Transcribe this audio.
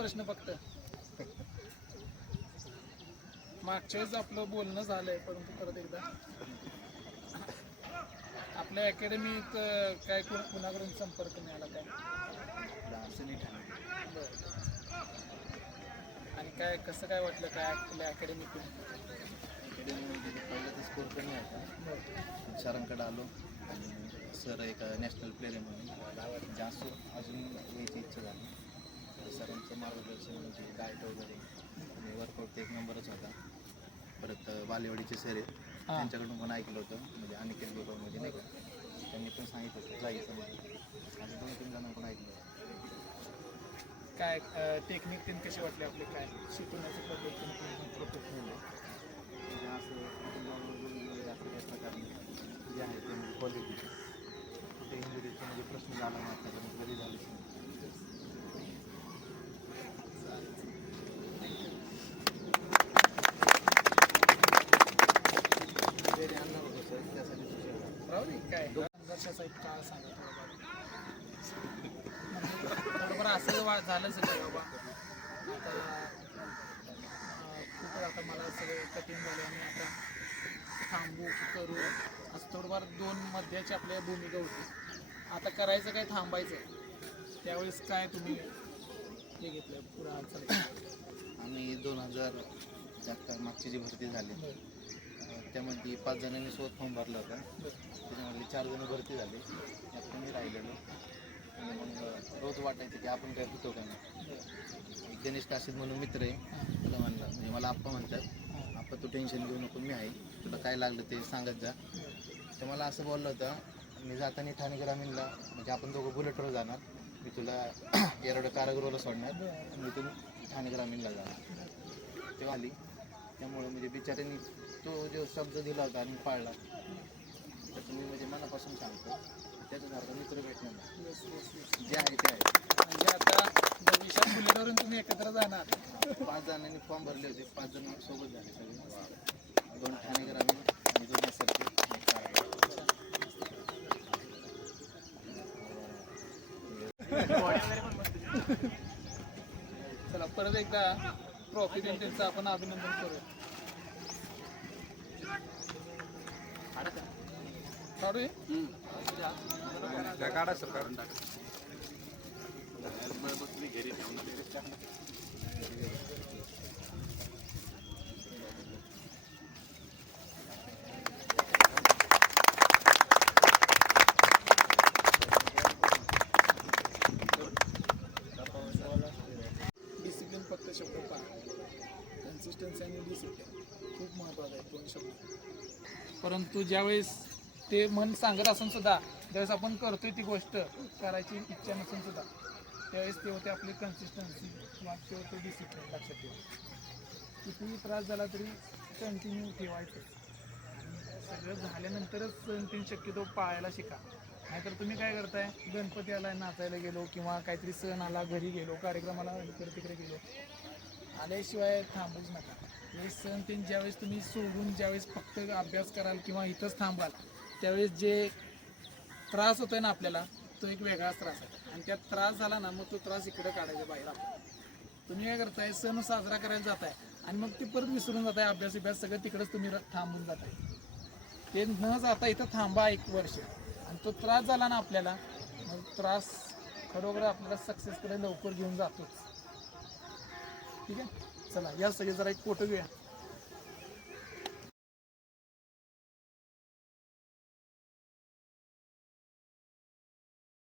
प्रश्न फक्त. मागच्या वेळेस आपलं बोलणं झालंय परंतु परत एकदा. आपल्या अकॅडमीत काय कोण- कुणाकडून संपर्क मिळाला काय. आणि काय कसं काय वाटलं काय आपल्या अकॅडमीतून अकॅडमीमध्ये स्कोर कमी होता. सरांकडे आलो आणि सर एक नॅशनल प्लेअर आहे म्हणून. जास्त अजून यायची इच्छा झाली. तर सरांचं मार्गदर्शन म्हणजे डाएट वगैरे. आणि वर्कआउट एक नंबरच होता. परत बालेवाडीचे सर आहेत. त्यांच्याकडून पण ऐकलं होतं. म्हणजे अनिकेत बरोबर म्हणजे नाही का? त्यांनी पण सांगितलं होतं. जायचं म्हणजे आणि दोन तीन जणांकडून ऐकलं होतं. काय टेक्निक तीन कशी वाटली आपली? काय? शिकवण्याची पद्धत प्रोफेशनल आहे म्हणजे असं प्रकारने जे आहे ते म्हणजे क्वालिटी कुठे इंजुरीचा म्हणजे प्रश्न झाला नाही आतापर्यंत कधी झालेच नाही घरी आणणार होतं सर त्यासाठी उशीर झाला. राहू दे काय काळ सांगा थोडंफार थोडंफार असं वा झालं सगळं बाबा. आता अं, खूप आता मला सगळं कठीण झालं आणि आता थांबू करू. असं थोडंफार दोन मध्याची आपल्या भूमिका होती. आता करायचं काय थांबायचं त्यावेळेस काय तुम्ही हे घेतलं अडचण आम्ही दोन हजार मागची जी भरती झाली त्यामध्ये पाच जणांनी सोबत फॉर्म भरला होता. त्याच्यामध्ये चार जण भरती झाले. त्यात मी राहिलेलो. आणि मग रोज वाटायचं की आपण काय होतो का नाही. एक गणेश काशीद म्हणून मित्र आहे. तुला म्हणलं म्हणजे मला आप्पा म्हणतात. आप्पा तू टेन्शन घेऊ नको मी आहे. तुला काय लागलं ते सांगत जा. तर मला असं बोललं होतं मी जाताना ठाणे ग्रामीणला म्हणजे आपण दोघं बुलेटवर जाणार. मी तुला येरवडं कारागृहाला सोडणार. मी तुम्ही ठाणे ग्रामीणला जाणार. तेव्हा आली. त्यामुळे म्हणजे बिचाऱ्यांनी तो जो शब्द दिला होता आणि पाळला तर तुम्ही म्हणजे मनापासून सांगतो. त्याच्यासारखा मित्र भेटणार नाही. जे आहे ते आहे. म्हणजे आता भविष्यात बुलेटवरून तुम्ही एकत्र जाणार. पाच जणांनी फॉर्म भरले होते. पाच जण सोबत झाले सगळे. दोन ठाणे ग्रामीण आणि दोन कारागृह. चला परत एकदा ट्रॉफी त्यांचं आपण अभिनंदन करूया. काढू हे? डिसिप्लिन फक्त शब्द पहा कन्सिस्टन्सी आणि डिसिप्लिन खूप महत्त्वाचं आहे दोन शब्द परंतु ज्यावेळेस ते मन सांगत असून सुद्धा ज्यावेळेस आपण करतोय ती गोष्ट करायची इच्छा नसून सुद्धा त्यावेळेस ते होते आपली कन्सिस्टन्सी किंवा ते होते डिसिप्लिन लक्षात ठेवा. कितीही त्रास झाला तरी कंटिन्यू ठेवायचं. सगळं झाल्यानंतरच सण तीन शक्यतो पाळायला शिका. नाहीतर तुम्ही काय करताय गणपती आला नाचायला गेलो किंवा काहीतरी सण आला घरी गेलो कार्यक्रमाला इकडे तिकडे गेलो आल्याशिवाय थांबूच नका. हे सण तीन ज्यावेळेस तुम्ही सोडून ज्यावेळेस फक्त अभ्यास कराल किंवा इथंच थांबाल त्यावेळेस जे त्रास होतोय ना आपल्याला तो एक वेगळाच त्रास आहे. आणि त्यात त्रास झाला ना मग तो त्रास इकडे काढायचा बाहेर आपण. तुम्ही काय करताय सण साजरा करायला जाताय आणि मग ते परत विसरून जाताय अभ्यास अभ्यास सगळं तिकडेच तुम्ही थांबून जाताय. ते न जाता इथं थांबा एक वर्ष. आणि तो त्रास झाला ना आपल्याला मग त्रास खरोखर आपल्याला सक्सेसकडे लवकर घेऊन जातोच. ठीक आहे? चला या सगळे जरा एक फोटो घेऊया.